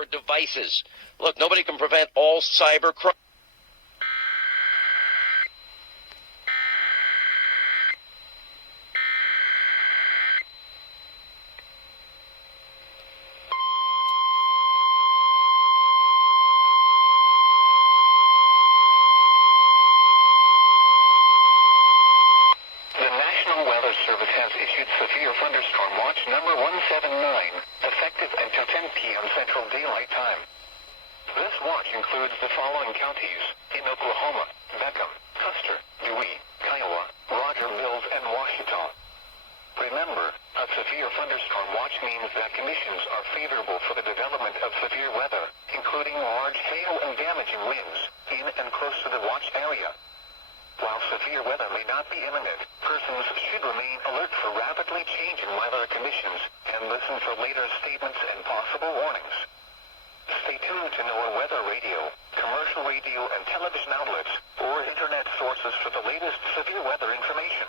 your devices. Look, nobody can prevent all cyber crime. Service has issued severe thunderstorm watch number 179, effective until 10 p.m. Central Daylight Time. This watch includes the following counties in Oklahoma: Beckham, Custer, Dewey, Kiowa, Roger Mills, and Washita. Remember, a severe thunderstorm watch means that conditions are favorable for the development of severe weather, including large hail and damaging winds, in and close to the watch area. While severe weather may not be imminent, persons should remain alert for rapidly changing weather conditions and listen for later statements and possible warnings. Stay tuned to NOAA weather radio, commercial radio and television outlets, or internet sources for the latest severe weather information.